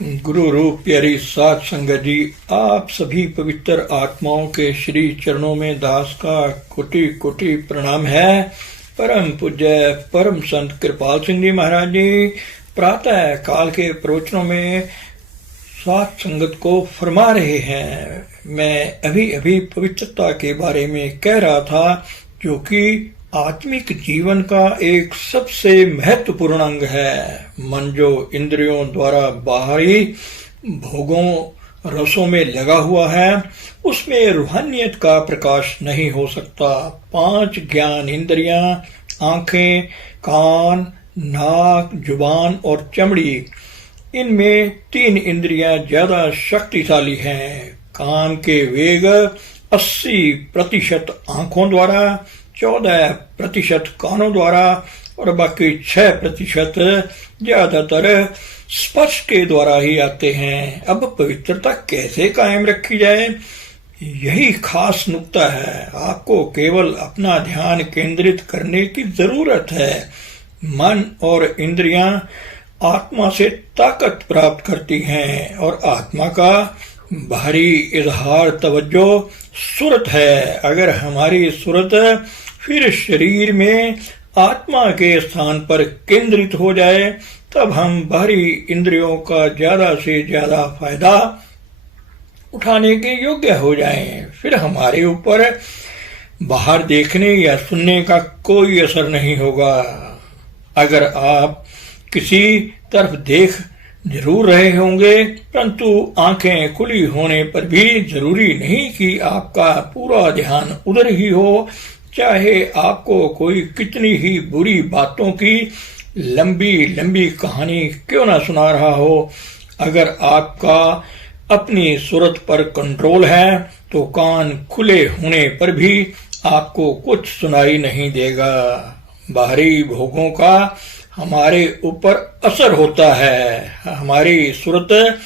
गुरु रूप प्यारी साध संगत जी, आप सभी पवित्र आत्माओं के श्री चरणों में दास का कोटि कोटि प्रणाम है। परम पूज्य परम संत कृपाल सिंह जी महाराज जी प्रातः काल के प्रवचनों में साध संगत को फरमा रहे हैं। मैं अभी अभी पवित्रता के बारे में कह रहा था, जो कि आत्मिक जीवन का एक सबसे महत्वपूर्ण अंग है। मन जो इंद्रियों द्वारा बाहरी भोगों रसों में लगा हुआ है, उसमें रूहानियत का प्रकाश नहीं हो सकता। 5 ज्ञान इंद्रियां, आंखें, कान, नाक, जुबान और चमड़ी, इनमें 3 इंद्रियां ज्यादा शक्तिशाली हैं। कान के वेग 80% आंखों द्वारा, 14% कानों द्वारा और बाकी 6% ज्यादातर स्पर्श के द्वारा ही आते हैं। अब पवित्रता कैसे कायम रखी जाए, यही खास नुक्ता है। आपको केवल अपना ध्यान केंद्रित करने की जरूरत है। मन और इंद्रियां आत्मा से ताकत प्राप्त करती हैं और आत्मा का बाहरी इजहार तवज्जो सूरत है। अगर हमारी सूरत फिर शरीर में आत्मा के स्थान पर केंद्रित हो जाए, तब हम बाहरी इंद्रियों का ज्यादा से ज्यादा फायदा उठाने के योग्य हो जाएं। फिर हमारे ऊपर बाहर देखने या सुनने का कोई असर नहीं होगा। अगर आप किसी तरफ देख जरूर रहे होंगे, परंतु आंखें खुली होने पर भी जरूरी नहीं कि आपका पूरा ध्यान उधर ही हो। चाहे आपको कोई कितनी ही बुरी बातों की लंबी लंबी कहानी क्यों ना सुना रहा हो, अगर आपका अपनी सूरत पर कंट्रोल है तो कान खुले होने पर भी आपको कुछ सुनाई नहीं देगा। बाहरी भोगों का हमारे ऊपर असर होता है। हमारी सूरत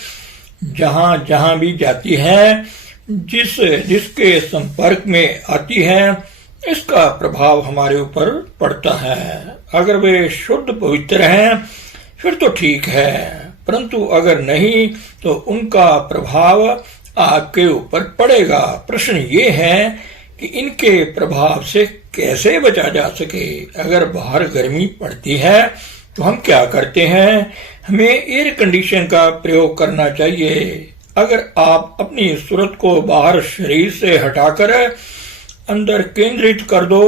जहां जहां भी जाती है, जिसके संपर्क में आती है, इसका प्रभाव हमारे ऊपर पड़ता है। अगर वे शुद्ध पवित्र हैं फिर तो ठीक है, परंतु अगर नहीं तो उनका प्रभाव आपके ऊपर पड़ेगा। प्रश्न ये है कि इनके प्रभाव से कैसे बचा जा सके। अगर बाहर गर्मी पड़ती है तो हम क्या करते हैं? हमें एयर कंडीशन का प्रयोग करना चाहिए। अगर आप अपनी सूरत को बाहर शरीर से हटाकर अंदर केंद्रित कर दो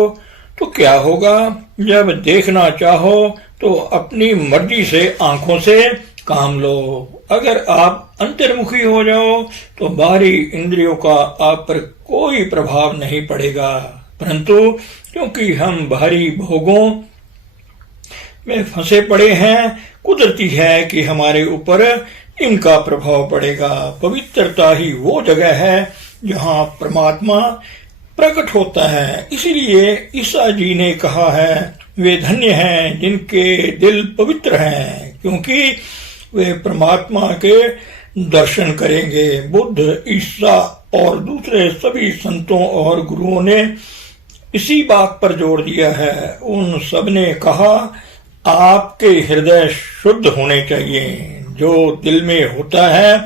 तो क्या होगा? जब देखना चाहो तो अपनी मर्जी से आंखों से काम लो। अगर आप अंतर्मुखी हो जाओ तो बाहरी इंद्रियों का आप पर कोई प्रभाव नहीं पड़ेगा, परंतु क्योंकि हम बाहरी भोगों में फंसे पड़े हैं, कुदरती है कि हमारे ऊपर इनका प्रभाव पड़ेगा। पवित्रता ही वो जगह है जहाँ परमात्मा प्रकट होता है। इसीलिए ईसा जी ने कहा है, वे धन्य हैं जिनके दिल पवित्र हैं, क्योंकि वे परमात्मा के दर्शन करेंगे। बुद्ध, ईसा और दूसरे सभी संतों और गुरुओं ने इसी बात पर जोर दिया है। उन सब ने कहा, आपके हृदय शुद्ध होने चाहिए। जो दिल में होता है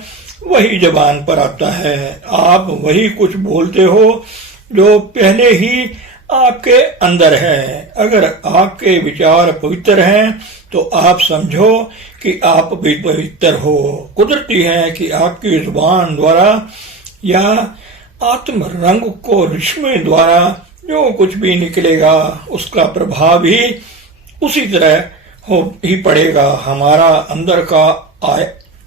वही जबान पर आता है। आप वही कुछ बोलते हो जो पहले ही आपके अंदर है। अगर आपके विचार पवित्र हैं तो आप समझो कि आप भी पवित्र हो। कुदरती है कि आपकी जुबान द्वारा या आत्म रंग को रिश्मे द्वारा जो कुछ भी निकलेगा, उसका प्रभाव ही उसी तरह हो ही पड़ेगा। हमारा अंदर का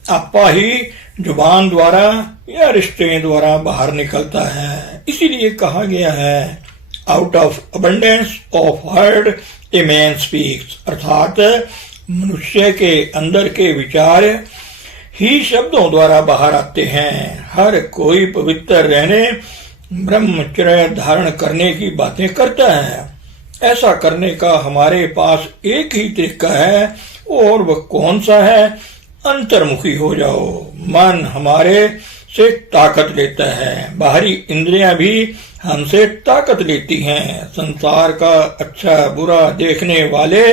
आपा ही जुबान द्वारा या रिश्ते द्वारा बाहर निकलता है। इसीलिए कहा गया है, out of abundance of heart a man speaks, अर्थात मनुष्य के अंदर के विचार ही शब्दों द्वारा बाहर आते हैं। हर कोई पवित्र रहने, ब्रह्मचर्य धारण करने की बातें करता है। ऐसा करने का हमारे पास एक ही तरीका है, और वह कौन सा है? अंतर्मुखी हो जाओ। मन हमारे से ताकत लेता है, बाहरी इंद्रियां भी हमसे ताकत लेती हैं। संसार का अच्छा बुरा देखने वाले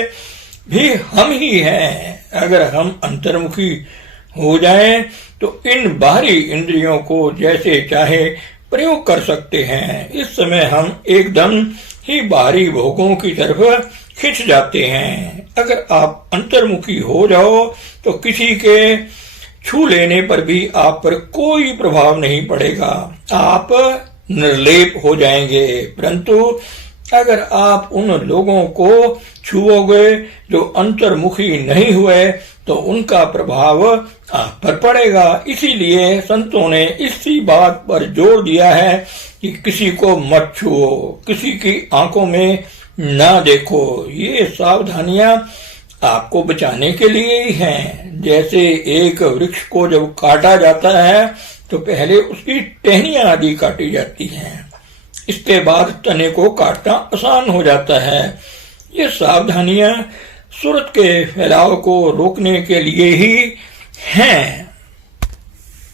भी हम ही हैं। अगर हम अंतर्मुखी हो जाएं तो इन बाहरी इंद्रियों को जैसे चाहे प्रयोग कर सकते हैं। इस समय हम एकदम ही बाहरी भोगों की तरफ खिंच जाते हैं। अगर आप अंतर्मुखी हो जाओ तो किसी के छू लेने पर भी आप पर कोई प्रभाव नहीं पड़ेगा, आप निर्लेप हो जाएंगे। परंतु अगर आप उन लोगों को छुओगे जो अंतर्मुखी नहीं हुए तो उनका प्रभाव आप पर पड़ेगा। इसीलिए संतों ने इसी बात पर जोर दिया है कि किसी को मत छुओ, किसी की आंखों में ना देखो। ये सावधानियां आपको बचाने के लिए ही हैं। जैसे एक वृक्ष को जब काटा जाता है तो पहले उसकी टहनियां आदि काटी जाती हैं, इसके बाद तने को काटना आसान हो जाता है। ये सावधानियां सुरत के फैलाव को रोकने के लिए ही हैं।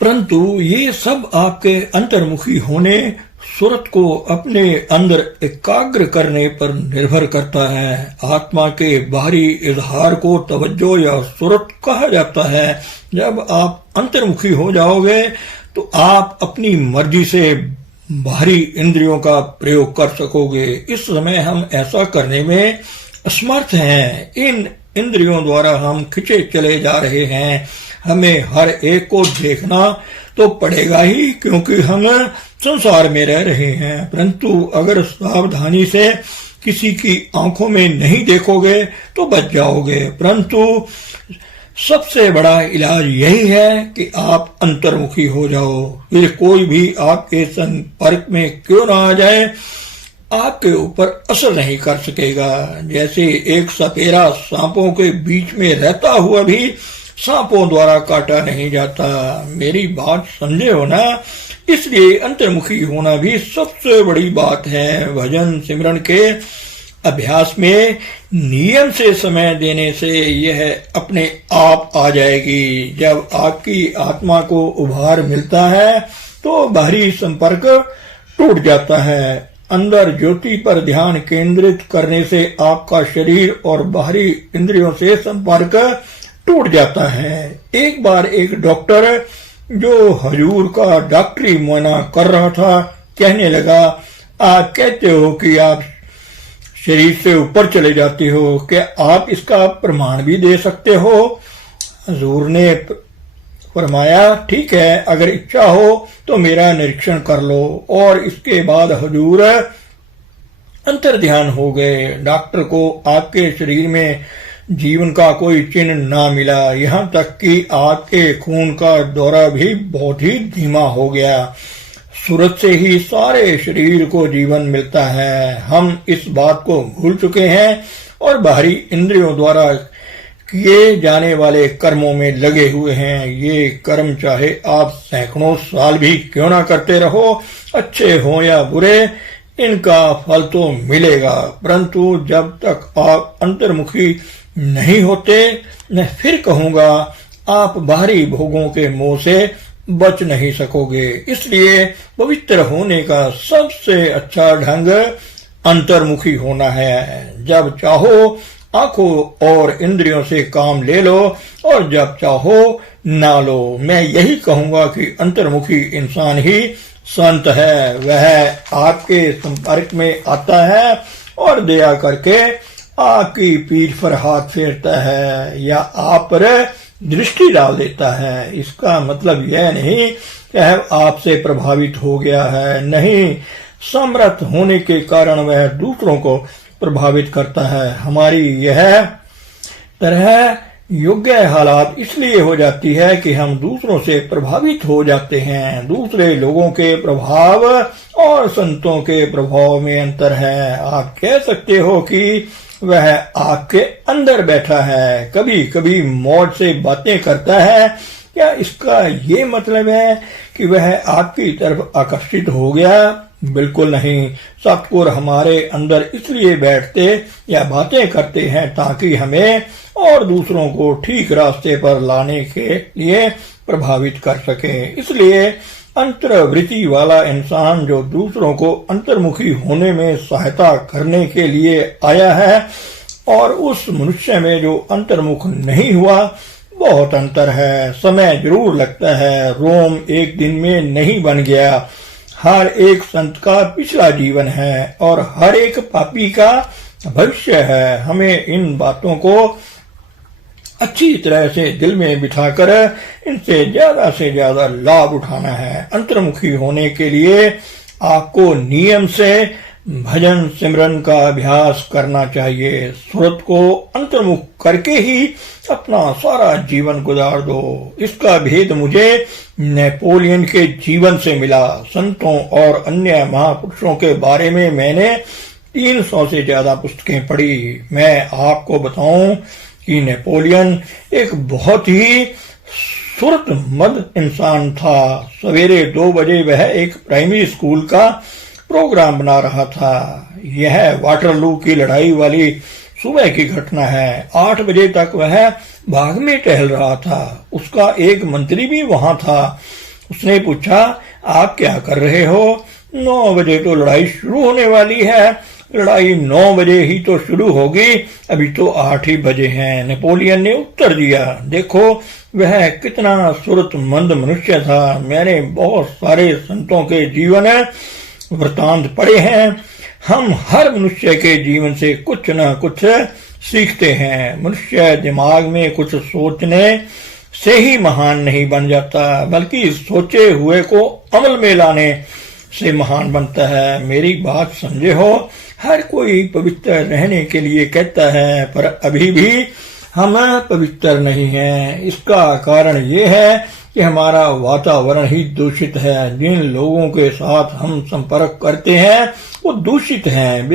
परंतु ये सब आपके अंतर्मुखी होने, सुरत को अपने अंदर एकाग्र करने पर निर्भर करता है। आत्मा के बाहरी इजहार को तवज्जो या सुरत कहा जाता है। जब आप अंतर्मुखी हो जाओगे तो आप अपनी मर्जी से बाहरी इंद्रियों का प्रयोग कर सकोगे। इस समय हम ऐसा करने में असमर्थ हैं। इन इंद्रियों द्वारा हम खिंचे चले जा रहे हैं। हमें हर एक को देखना तो पड़ेगा ही, क्योंकि हम संसार में रह रहे हैं। परंतु अगर सावधानी से किसी की आंखों में नहीं देखोगे तो बच जाओगे। परंतु सबसे बड़ा इलाज यही है कि आप अंतर्मुखी हो जाओ। फिर कोई भी आपके संपर्क में क्यों ना आ जाए, आपके ऊपर असर नहीं कर सकेगा। जैसे एक सपेरा सांपों के बीच में रहता हुआ भी सांपों द्वारा काटा नहीं जाता। मेरी बात समझे हो ना? इसलिए अंतर्मुखी होना भी सबसे बड़ी बात है। भजन सिमरन के अभ्यास में नियम से समय देने से यह अपने आप आ जाएगी। जब आपकी आत्मा को उभार मिलता है तो बाहरी संपर्क टूट जाता है। अंदर ज्योति पर ध्यान केंद्रित करने से आपका शरीर और बाहरी इंद्रियों से संपर्क टूट जाता है। एक बार एक डॉक्टर जो हजूर का डॉक्टरी मुआयना कर रहा था कहने लगा, आप कहते हो कि आप शरीर से ऊपर चले जाते हो, क्या आप इसका प्रमाण भी दे सकते हो? हजूर ने फरमाया, ठीक है, अगर इच्छा हो तो मेरा निरीक्षण कर लो। और इसके बाद हजूर अंतर ध्यान हो गए। डॉक्टर को आपके शरीर में जीवन का कोई चिन्ह ना मिला, यहाँ तक कि आपके खून का दौरा भी बहुत ही धीमा हो गया। सूरत से ही सारे शरीर को जीवन मिलता है। हम इस बात को भूल चुके हैं और बाहरी इंद्रियों द्वारा किए जाने वाले कर्मों में लगे हुए हैं। ये कर्म चाहे आप सैकड़ों साल भी क्यों ना करते रहो, अच्छे हो या बुरे, इनका फल तो मिलेगा। परंतु जब तक आप अंतर्मुखी नहीं होते, मैं फिर कहूंगा, आप बाहरी भोगों के मोह से बच नहीं सकोगे। इसलिए पवित्र होने का सबसे अच्छा ढंग अंतर्मुखी होना है। जब चाहो आंखों और इंद्रियों से काम ले लो और जब चाहो ना लो। मैं यही कहूंगा कि अंतर्मुखी इंसान ही संत है। वह आपके संपर्क में आता है और दया करके आपकी पीठ पर हाथ फेरता है या आप पर दृष्टि डाल देता है। इसका मतलब यह नहीं कि आपसे प्रभावित हो गया है, नहीं, समर्थ होने के कारण वह दूसरों को प्रभावित करता है। हमारी यह तरह योग्य हालात इसलिए हो जाती है कि हम दूसरों से प्रभावित हो जाते हैं। दूसरे लोगों के प्रभाव और संतों के प्रभाव में अंतर है। आप कह सकते हो कि वह आपके अंदर बैठा है, कभी कभी मौज से बातें करता है, क्या इसका ये मतलब है कि वह आपकी तरफ आकर्षित हो गया? बिल्कुल नहीं। सतगुरु हमारे अंदर इसलिए बैठते या बातें करते हैं ताकि हमें और दूसरों को ठीक रास्ते पर लाने के लिए प्रभावित कर सके। इसलिए अंतर्वृत्ति वाला इंसान जो दूसरों को अंतर्मुखी होने में सहायता करने के लिए आया है और उस मनुष्य में जो अंतर्मुख नहीं हुआ बहुत अंतर है, समय जरूर लगता है, रोम एक दिन में नहीं बन गया। हर एक संत का पिछला जीवन है और हर एक पापी का भविष्य है। हमें इन बातों को अच्छी तरह से दिल में बिठाकर इनसे ज्यादा लाभ उठाना है। अंतर्मुखी होने के लिए आपको नियम से भजन सिमरन का अभ्यास करना चाहिए। सुरत को अंतर्मुख करके ही अपना सारा जीवन गुजार दो। इसका भेद मुझे नेपोलियन के जीवन से मिला। संतों और अन्य महापुरुषों के बारे में मैंने 300 से ज्यादा पुस्तकें पढ़ी। मैं आपको बताऊं कि नेपोलियन एक बहुत ही सुरतमंद इंसान था। सवेरे 2 बजे वह एक प्राइमरी स्कूल का प्रोग्राम बना रहा था। यह वाटरलू की लड़ाई वाली सुबह की घटना है। 8 बजे तक वह बाग में टहल रहा था। उसका एक मंत्री भी वहां था। उसने पूछा, आप क्या कर रहे हो? 9 बजे तो लड़ाई शुरू होने वाली है। लड़ाई 9 बजे ही तो शुरू होगी, अभी तो 8 ही बजे हैं। नेपोलियन ने उत्तर दिया, देखो वह कितना सुरतमंद मनुष्य था। मैंने बहुत सारे संतों के जीवन वृतांत पढ़े हैं। हम हर मनुष्य के जीवन से कुछ न कुछ सीखते हैं। मनुष्य दिमाग में कुछ सोचने से ही महान नहीं बन जाता, बल्कि सोचे हुए को अमल में लाने से महान बनता है। मेरी बात समझे हो? हर कोई पवित्र रहने के लिए कहता है, पर अभी भी हम पवित्र नहीं हैं। इसका कारण ये है कि हमारा वातावरण ही दूषित है। जिन लोगों के साथ हम संपर्क करते हैं वो दूषित हैं।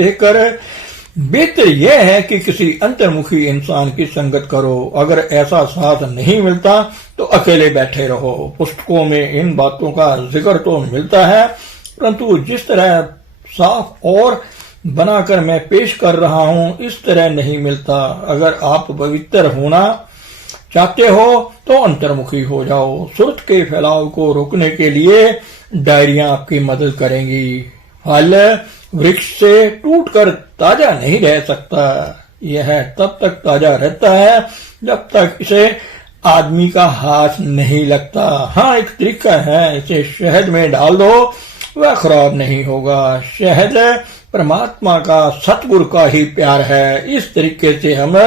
बेहतर यह है कि किसी अंतर्मुखी इंसान की संगत करो। अगर ऐसा साथ नहीं मिलता तो अकेले बैठे रहो। पुस्तकों में इन बातों का जिक्र तो मिलता है, परंतु जिस तरह साफ और बनाकर मैं पेश कर रहा हूं इस तरह नहीं मिलता। अगर आप पवित्र होना चाहते हो तो अंतर्मुखी हो जाओ। सुरत के फैलाव को रोकने के लिए डायरियां आपकी मदद करेंगी। फल वृक्ष से टूटकर ताजा नहीं रह सकता। यह तब तक ताजा रहता है जब तक इसे आदमी का हाथ नहीं लगता। हाँ, एक तरीका है, इसे शहद में डाल दो, वह खराब नहीं होगा। शहद परमात्मा का, सतगुरु का ही प्यार है। इस तरीके से हम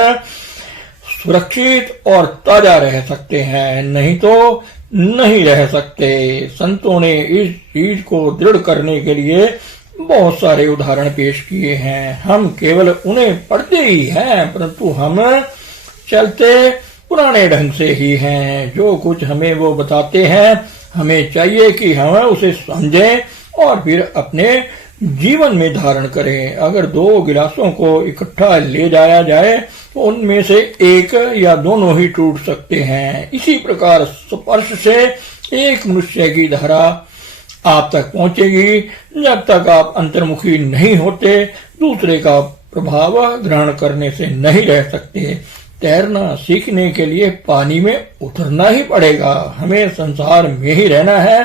सुरक्षित और ताजा रह सकते हैं, नहीं तो नहीं रह सकते। संतों ने इस चीज को दृढ़ करने के लिए बहुत सारे उदाहरण पेश किए हैं। हम केवल उन्हें पढ़ते ही हैं, परंतु हम चलते पुराने ढंग से ही हैं। जो कुछ हमें वो बताते हैं, हमें चाहिए कि हम उसे समझें और फिर अपने जीवन में धारण करें। अगर 2 गिलासों को इकट्ठा ले जाया जाए तो उनमें से एक या दोनों ही टूट सकते हैं। इसी प्रकार स्पर्श से एक मनुष्य की धारा आप तक पहुंचेगी। जब तक आप अंतर्मुखी नहीं होते, दूसरे का प्रभाव ग्रहण करने से नहीं रह सकते। तैरना सीखने के लिए पानी में उतरना ही पड़ेगा। हमें संसार में ही रहना है,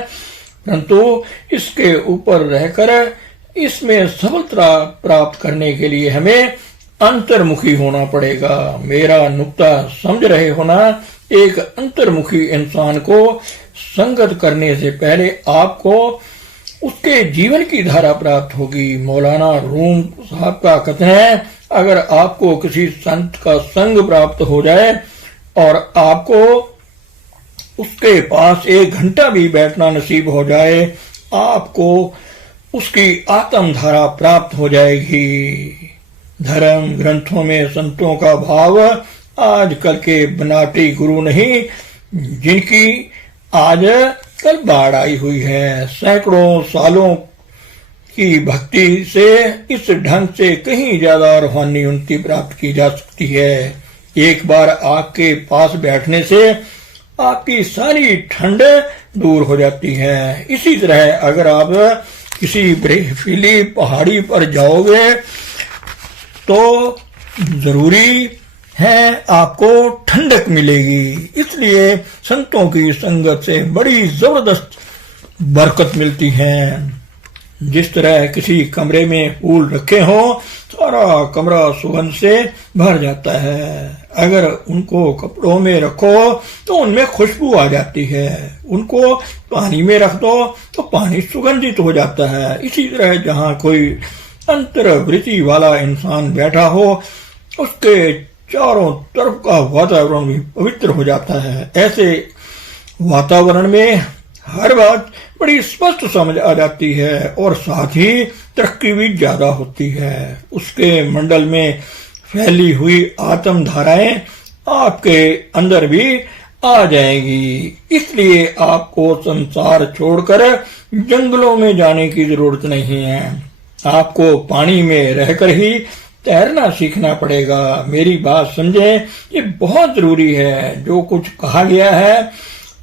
परंतु इसके ऊपर रहकर इसमें सफलता प्राप्त करने के लिए हमें अंतर्मुखी होना पड़ेगा। मेरा नुक्ता समझ रहे हो ना? एक अंतर्मुखी इंसान को संगत करने से पहले आपको उसके जीवन की धारा प्राप्त होगी। मौलाना रूम साहब का कथन है, अगर आपको किसी संत का संग प्राप्त हो जाए और आपको उसके पास 1 घंटा भी बैठना नसीब हो जाए, आपको उसकी आत्म धारा प्राप्त हो जाएगी। धर्म ग्रंथों में संतों का भाव आजकल के बनावटी गुरु नहीं, जिनकी आज कल बाढ़ आई हुई है। सैकड़ों सालों की भक्ति से इस ढंग से कहीं ज्यादा रूहानी उन्नति प्राप्त की जा सकती है। एक बार आपके पास बैठने से आपकी सारी ठंड दूर हो जाती है। इसी तरह अगर आप किसी बर्फीली पहाड़ी पर जाओगे तो जरूरी है आपको ठंडक मिलेगी। इसलिए संतों की संगत से बड़ी जबरदस्त बरकत मिलती है। जिस तरह किसी कमरे में फूल रखे हो, सारा कमरा सुगंध से भर जाता है। अगर उनको कपड़ों में रखो तो उनमें खुशबू आ जाती है, उनको पानी में रख दो तो पानी सुगंधित हो जाता है। इसी तरह जहाँ कोई अंतर्वृत्ति वाला इंसान बैठा हो, उसके चारों तरफ का वातावरण भी पवित्र हो जाता है। ऐसे वातावरण में हर बात बड़ी स्पष्ट समझ आ जाती है और साथ ही तरक्की भी ज्यादा होती है। उसके मंडल में फैली हुई आत्म धाराएं आपके अंदर भी आ जाएंगी। इसलिए आपको संसार छोड़कर जंगलों में जाने की जरूरत नहीं है। आपको पानी में रहकर ही तैरना सीखना पड़ेगा। मेरी बात समझें, ये बहुत जरूरी है। जो कुछ कहा गया है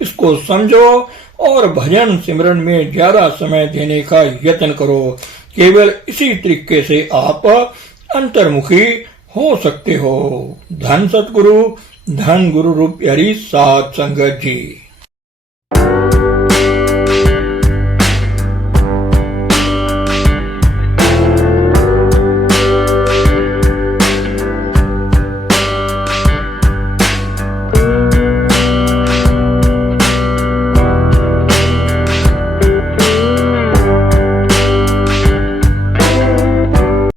इसको समझो और भजन सिमरन में ज्यादा समय देने का यत्न करो। केवल इसी तरीके से आप अंतर्मुखी हो सकते हो। धन सतगुरु, धन गुरु रूप हरि साध संगत जी।